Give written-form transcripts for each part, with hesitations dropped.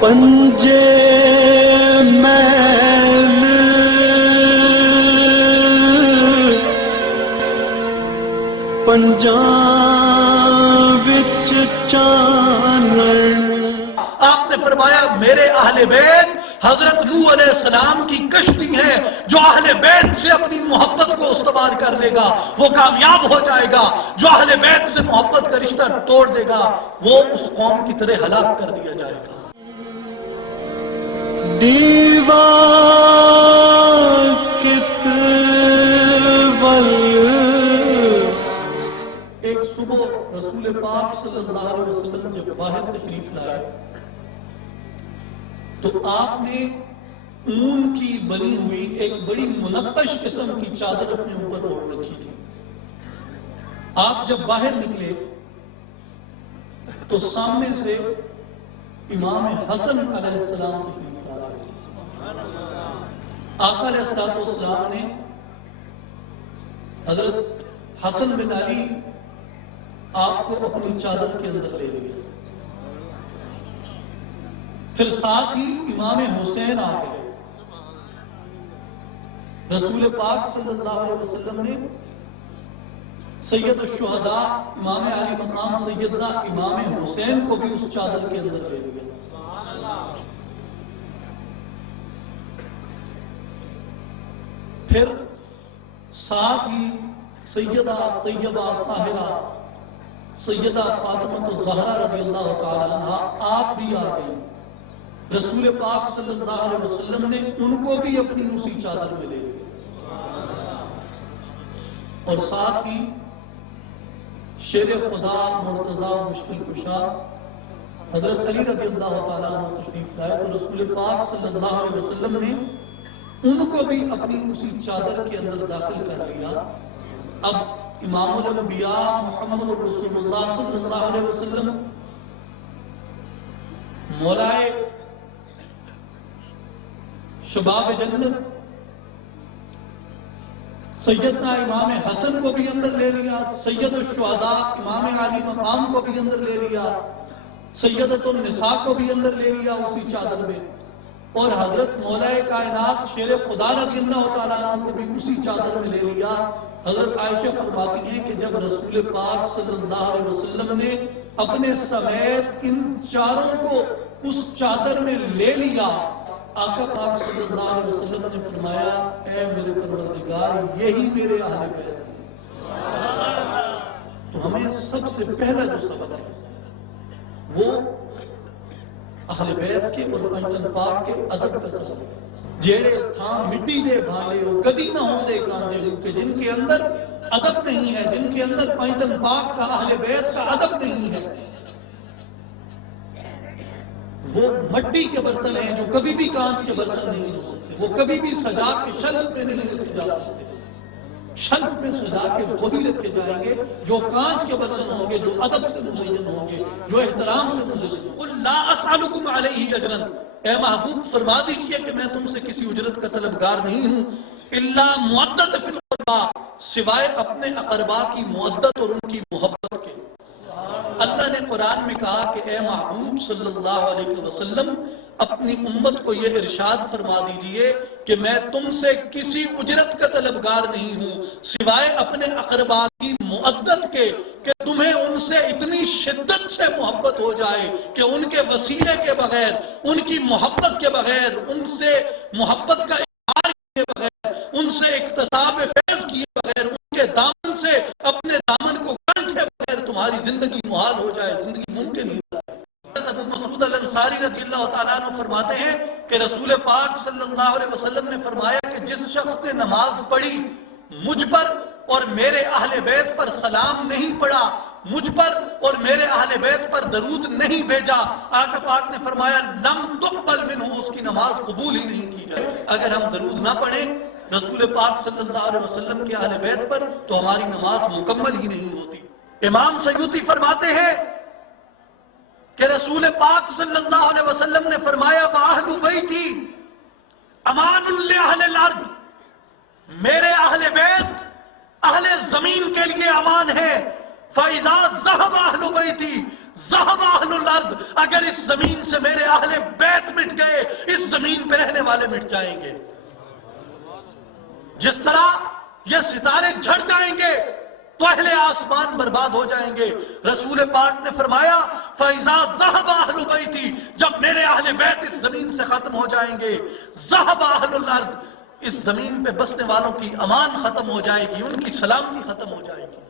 پنجے میل پنجاں وچ چانن۔ آپ نے فرمایا میرے اہل بیت حضرت نوح علیہ السلام کی کشتی ہے، جو اہل بیت سے اپنی محبت کو استوار کر لے گا وہ کامیاب ہو جائے گا، جو اہل بیت سے محبت کا رشتہ توڑ دے گا وہ اس قوم کی طرح ہلاک کر دیا جائے گا۔ دیوا کت ول ایک صبح رسول پاک صلی اللہ علیہ وسلم جب باہر تشریف لائے تو آپ نے اون کی بنی ہوئی ایک بڑی منقش قسم کی چادر اپنے اوپر اوڑھ رکھی تھی۔ آپ جب باہر نکلے تو سامنے سے امام حسن علیہ السلام تشریف لا رہے تھے۔ آقا علیہ السلام نے حضرت حسن بن علی آپ کو اپنی چادر کے اندر لے لیا، پھر ساتھ ہی امام حسین آ گئے۔ رسول پاک صلی اللہ علیہ وسلم نے سید الشہداء امام علی مقام سیدنا امام حسین کو بھی اس چادر کے اندر لے لیا۔ پھر ساتھ ہی سیدہ طیبہ طاہرہ سیدہ فاطمہ الزہرا رضی اللہ تعالی عنہ آپ بھی آ گئی۔ رسول پاک صلی اللہ علیہ وسلم نے ان کو بھی اپنی اسی چادر میں لے لیا، اور ساتھ ہی شیر خدا مرتضی مشکل کشا حضرت علی رضی اللہ تعالیٰ عنہ تشریف لائے تو رسول پاک صلی اللہ علیہ وسلم نے ان کو بھی اپنی اسی چادر کے اندر داخل کر لیا۔ اب امام الانبیاء محمد رسول اللہ صلی اللہ علیہ وسلم مولائے شباب جنت سیدنا امام حسن کو بھی اندر لے لیا، سید الشہداء امام علی مقام کو بھی اندر لے لیا، سیدۃ النساء کو بھی اندر لے لیا اسی چادر میں، اور حضرت مولا کائنات شیر خدا رضی اللہ تعالیٰ عنہ کو بھی اسی چادر میں لے لیا۔ حضرت عائشہ فرماتی ہیں کہ جب رسول پاک صلی اللہ علیہ وسلم نے اپنے سمیت ان چاروں کو اس چادر میں لے لیا، آقا پاک صلی اللہ علیہ وسلم نے فرمایا اے میرے پروردگار یہی میرے اہل بیت ہیں۔ تو ہمیں سب سے پہلا جو سبق ہے وہ اہل بیت کے اور پنجن پاک کے ادب کا سبق ہے۔ جیڑے تھا مٹی دے بھالے ہو کدی نہ ہوں دے کانجے ہو، کہ جن کے اندر ادب نہیں ہے، جن کے اندر پنجن پاک کا اہل بیت کا ادب نہیں ہے، وہ مٹی کے برتن ہیں جو کبھی بھی کانچ کے برتن نہیں ہو سکتے، وہ کبھی بھی سجا کے شلف میں نہیں رکھے جا سکتے۔ شلف میں سجا کے وہی رکھے جائیں گے جو کانچ کے برتن ہوں گے، جو ادب سے مزین ہوں گے، جو احترام سے مزین۔ قل لا اسألکم علیہ اجرا، اے محبوب فرما دیجئے کہ میں تم سے کسی اجرت کا طلبگار نہیں ہوں، الا مودۃ فی القربى، سوائے اپنے اقربا کی مودت اور ان کی محبت کے۔ اللہ نے قرآن میں کہا کہ اے محبوب صلی اللہ علیہ وسلم اپنی امت کو یہ ارشاد فرما دیجئے کہ میں تم سے کسی اجرت کا طلبگار نہیں ہوں سوائے اپنے اقربا کی مودت کے، کہ تمہیں ان سے اتنی شدت سے محبت ہو جائے کہ ان کے وسیلے کے بغیر، ان کی محبت کے بغیر، ان سے محبت کا اظہار کیے بغیر، ان سے اکتساب فیض کیے بغیر، ان کے دامن سے اپنے دامن کو گانٹھے بغیر تمہاری زندگی محال ہو جائے، زندگی ممکن ہی ہو جائے۔ حضرت ابو مسعود الانصاری رضی اللہ تعالیٰ عنہ فرماتے ہیں کہ رسول پاک صلی اللہ علیہ وسلم نے فرمایا کہ جس شخص نے نماز پڑھی مجھ پر اور میرے اہل بیت پر سلام نہیں پڑھا، مجھ پر اور میرے اہل بیت پر درود نہیں بھیجا، آقا پاک نے فرمایا لم تقبل منہ، اس کی نماز قبول ہی نہیں کی جائے۔ اگر ہم درود نہ پڑھیں رسول پاک صلی اللہ علیہ وسلم کے اہل بیت پر تو ہماری نماز مکمل ہی نہیں ہوتی۔ امام سیوطی فرماتے ہیں کہ رسول پاک صلی اللہ علیہ وسلم نے فرمایا وَأَهْلُ بَيْتِي امان لِأَهْلِ الْأَرْضِ، میرے اہل بیت اہل زمین کے لیے امان ہے۔ فَإِذَا ذَهَبَ أَهْلُ بَيْتِي ذَهَبَ أَهْلُ الْأَرْضِ، اگر اس زمین سے میرے اہل بیت مٹ گئے اس زمین پہ رہنے والے مٹ جائیں گے. جس طرح یہ ستارے جھڑ جائیں گے تو اہل آسمان برباد ہو جائیں گے. رسول پاک نے فرمایا فَإِذَا ذَهَبَ أَهْلُ بَيْتِي، جب میرے اہل بیت اس زمین سے ختم ہو جائیں گے، ذَهَبَ أَهْلُ الْأَرْضِ، اس زمین پہ بسنے والوں کی امان ختم ہو جائے گی، ان کی سلامتی ختم ہو جائے گی.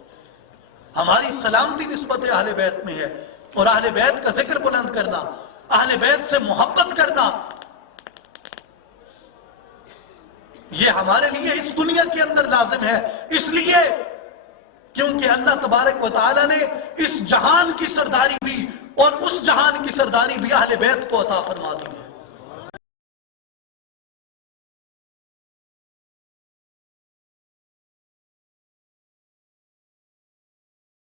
ہماری سلامتی نسبت اہل بیت میں ہے، اور اہل بیت کا ذکر بلند کرنا، اہل بیت سے محبت کرنا، یہ ہمارے لیے اس دنیا کے اندر لازم ہے. اس لیے کیونکہ اللہ تبارک و تعالی نے اس جہان کی سرداری بھی اور اس جہان کی سرداری بھی اہل بیت کو عطا فرما دی ہے.